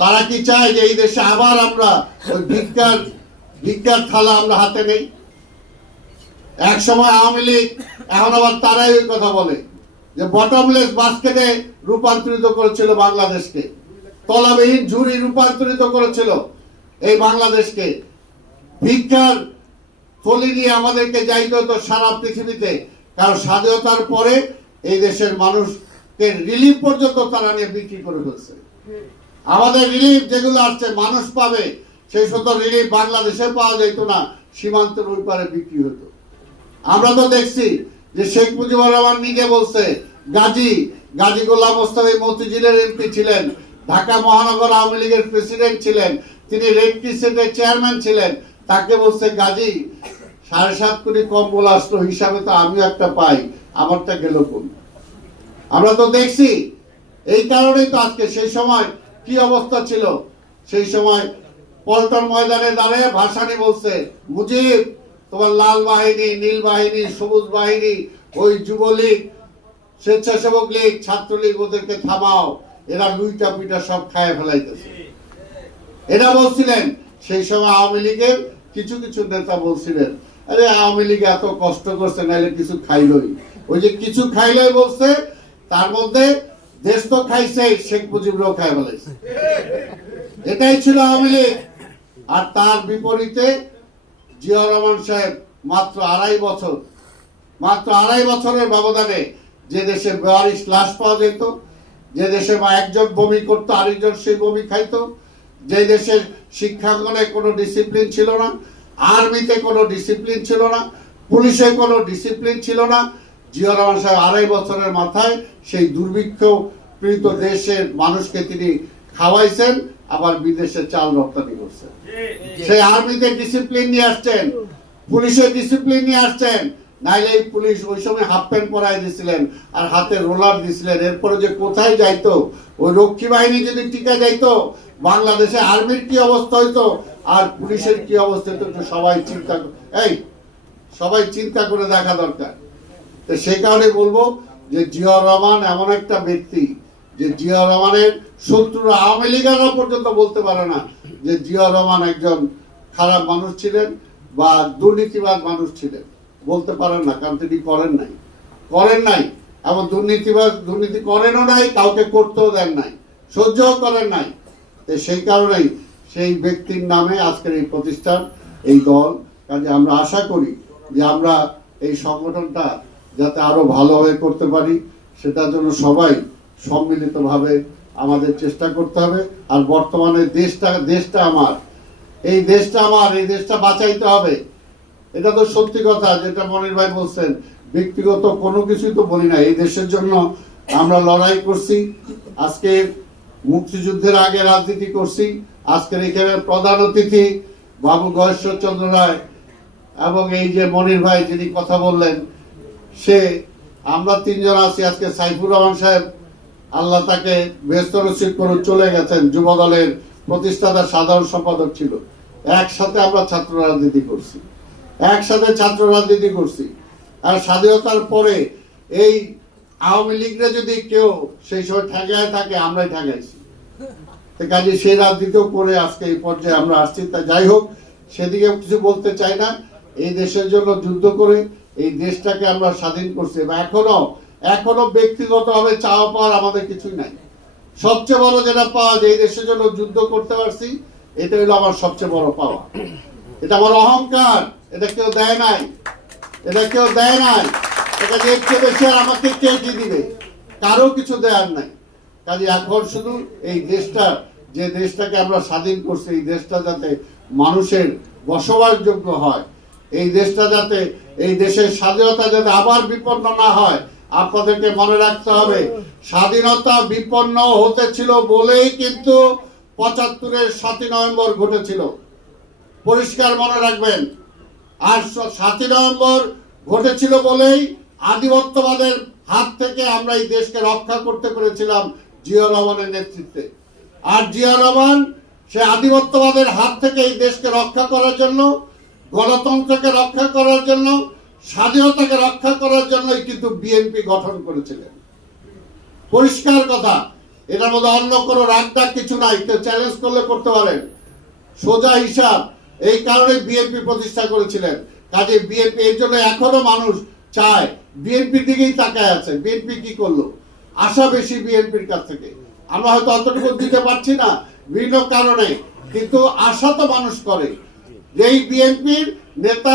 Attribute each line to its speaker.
Speaker 1: তারা কি চায় যে এই দেশে আবার আমরা ভিক্ষার ভিক্ষার থালা আমরা হাতে নেই? এক সময় আওয়ামী লীগ, এখন আবার তারাই ওই কথা বলে যে বটমলেস বাস্কেটে রূপান্তরিত করেছিল বাংলাদেশকে। তলাবিহীন ঝুড়ি রূপান্তরিত করেছিল এই বাংলাদেশকে। ভিক্ষার থলি নিয়ে আমাদেরকে যাইতে হতো সারা পৃথিবীতে। কারণ স্বাধীনতার পরে এই দেশের মানুষকে রিলিফ পর্যন্ত তারা নিয়ে বিক্রি করে ফেলছে। আমাদের রিলিফ যেগুলো আসছে, মানুষ পাবে, সেই সমস্ত রিলিফ বাংলাদেশে পাওয়া যেত না, সীমান্তের ওই পারে বিক্রি হতো। আমরা তো দেখছি যে শেখ মুজিবুর রহমান নিজে বলছে, গাজী গাজী গোলাম মোস্তফা মতিঝিলের এমপি ছিলেন, ঢাকা মহানগর আওয়ামী লীগের প্রেসিডেন্ট ছিলেন, তিনি রেড ক্রিসেন্টের চেয়ারম্যান ছিলেন, তাকে বলছে, গাজী, সাড়ে সাত কোটি কম্বল আসলো, হিসাবে তো আমিও একটা পাই, আমারটা গেল কোন? আমরা তো দেখছি, এই কারণেই তো আজকে সেই সময় কি অবস্থা ছিল? সেই সময় পল্টন ময়দানে দাঁড়িয়ে ভাসানি বলছে, মুজিব, তোমার লাল বাহিনী, নীল বাহিনী, সবুজ বাহিনী, ওই যুবলীগ, স্বেচ্ছাসেবক লীগ, ছাত্রলীগ ওদেরকে থামাও। এরা লুইটা পিটা সব খায় ফেলাইতেছে। এরা বলছিলেন, সেই সময় আওয়ামী লীগের কিছু কিছু নেতা বলছিলেন, আরে, আওয়ামী লীগ এত কষ্ট করছে, নাহলে কিছু খাইলই। ওই যে কিছু খাইলই বলছে, তার মধ্যে দেশ তো খাইছে, শেখ মুজিবরাও খাই ফেলাইছে এটাই ছিল আওয়ামী লীগ। আর তার বিপরীতে জিয়া রহমান সাহেব মাত্র আড়াই বছর, মাত্র আড়াই বছরের ব্যবধানে যে দেশে বেয়ারিশ লাশ পাওয়া যেত, যে দেশে বা একজন বমি করতো, আরেকজন সেই বমি খাইতো, যে দেশের শিক্ষাঙ্গনে কোনো ডিসিপ্লিন ছিল না আর্মিতে কোনো ডিসিপ্লিন ছিল না, পুলিশে কোনো ডিসিপ্লিন ছিল না জিয়া রহমান সাহেব আড়াই বছরের মাথায় সেই দুর্ভিক্ষ পীড়িত দেশের মানুষকে তিনি খাওয়াইছেন আবার বিদেশে চাল রপ্তানি করছেন। সেই আর্মিতে ডিসিপ্লিন নিয়ে আসছেন পুলিশের ডিসিপ্লিন নিয়ে আসছেন নাইলে এই পুলিশ ওই সময় হাফ প্যান্ট পরাই দিছিলেন আর হাতে রোলার দিছিলেন। এরপরে যে কোথায় যাইতো ওই রক্ষী বাহিনী যদি টিকা যাইতো বাংলাদেশে আর্মির কি অবস্থা হইতো? আর পুলিশের কি অবস্থা হইতো? সবাই চিন্তা এই সবাই চিন্তা করে দেখা দরকার। তো সেই কারণে বলব যে জিয়া রহমান এমন একটা ব্যক্তি যে জিয়া রহমানের শত্রুরা আওয়ামী লীগেরও পর্যন্ত বলতে পারে না যে জিয়া রহমান একজন খারাপ মানুষ ছিলেন বা দুর্নীতিবাদ মানুষ ছিলেন। বলতে পারেন না, কারণ তিনি করেন নাই। করেন নাই, এমন দুর্নীতিবাদ, দুর্নীতি করেনও নাই, কাউকে করতেও দেন নাই, সহ্যও করেন নাই। তো সেই কারণেই সেই ব্যক্তির নামে আজকের এই প্রতিষ্ঠান, এই দল। কাজে আমরা আশা করি যে আমরা এই সংগঠনটা যাতে আরও ভালোভাবে করতে পারি, সেটার জন্য সবাই সম্মিলিতভাবে আমাদের চেষ্টা করতে হবে। আর বর্তমানে দেশটা দেশটা আমার। এই দেশটা আমার, এই দেশটা বাঁচাইতে হবে। এটা তো সত্যি কথা, যেটা মনির ভাই বলছেন, ব্যক্তিগত কোনো কিছুই তো বলি না। এই দেশের জন্য আমরা লড়াই করছি, আজকে মুক্তিযুদ্ধের আগে রাজনীতি করছি, আজকের এখানে প্রধান অতিথি বাবু গয়েশ্বর চন্দ্র রায় এবং এই যে মনির ভাই যিনি কথা বললেন সে, আমরা তিনজন আছি আজকে সাইফুর রহমান সাহেব। আল্লাহ তাকে ব্যস্ত নসিব করে চলে গেছেন। যুব দলের প্রতিষ্ঠাতা সাধারণ সম্পাদক ছিল। একসাথে আমরা ছাত্র রাজনীতি করছি। একসাথে ছাত্র রাজনীতি করছি। আর স্বাধীনতার পরে এই আওয়ামী লীগরা যদি কেউ সেই সময় ঠেকায় থাকে, আমরাই ঠেকাইছি। কাজে সেই রাজনীতিও করে আজকে এই পর্যায়ে আমরা আসছি। তা যাই হোক, সেদিকে কিছু বলতে চাই না। এই দেশের জন্য যুদ্ধ করে এই দেশটাকে আমরা স্বাধীন করছি এবং এখনও এখনও ব্যক্তিগতভাবে চাওয়া পাওয়ার আমাদের কিছুই নাই। সবচেয়ে বড় যেটা পাওয়া যে এই দেশের জন্য যুদ্ধ করতে পারছি, এটা হলো আমার সবচেয়ে বড় পাওয়া। এটা আমার অহংকার, এটা কেউ দেয় নাই, এটা কেউ দেয় নাই, এটা যে একটু বেশি আর আমাকে কে কি দিবে? কারও কিছু দেওয়ার নাই। কাজে এখন শুধু এই দেশটা, যে দেশটাকে আমরা স্বাধীন করছি, এই দেশটা যাতে মানুষের বসবাসযোগ্য হয় এই দেশটা যাতে, এই দেশের স্বাধীনতা যাতে আবার বিপন্ন না হয়, আপনাদেরকে মনে রাখতে হবে, স্বাধীনতা বিপন্ন হতে ছিল বলেই কিন্তু পঁচাত্তরের সাতই নভেম্বর ঘটেছিল। পরিষ্কার মনে রাখবেন, আর সাতই নভেম্বর ঘটেছিল বলেই আধিপত্যবাদের হাত থেকে আমরা এই দেশকে রক্ষা করতে পেরেছিলাম জিয়া রহমানের নেতৃত্বে। আর জিয়া রহমান সে আধিপত্যবাদের হাত থেকে এই দেশকে রক্ষা করার জন্য গণতন্ত্রকে রক্ষা করার জন্য, স্বাধীনতাকে রক্ষা করার জন্যই কিন্তু বিএনপি গঠন করেছিলেন। পরিষ্কার কথা এটার মধ্যে অন্য কোনো রাগদাগ কিছু নাই, কেউ চ্যালেঞ্জ করলে করতে পারেন। সোজা হিসাব, এই কারণে বিএনপি প্রতিষ্ঠা করেছিলেন। কাজে বিএনপি এর জন্য এখনও মানুষ চায় বিএনপির দিকেই তাকায় আছে বিএনপি কি করল? আশা বেশি বিএনপির কাছ থেকে। আমরা হয়তো অতটুকু দিতে পারছি না, বিভিন্ন কারণে, কিন্তু আশা তো মানুষ করে। এই বিএনপির নেতা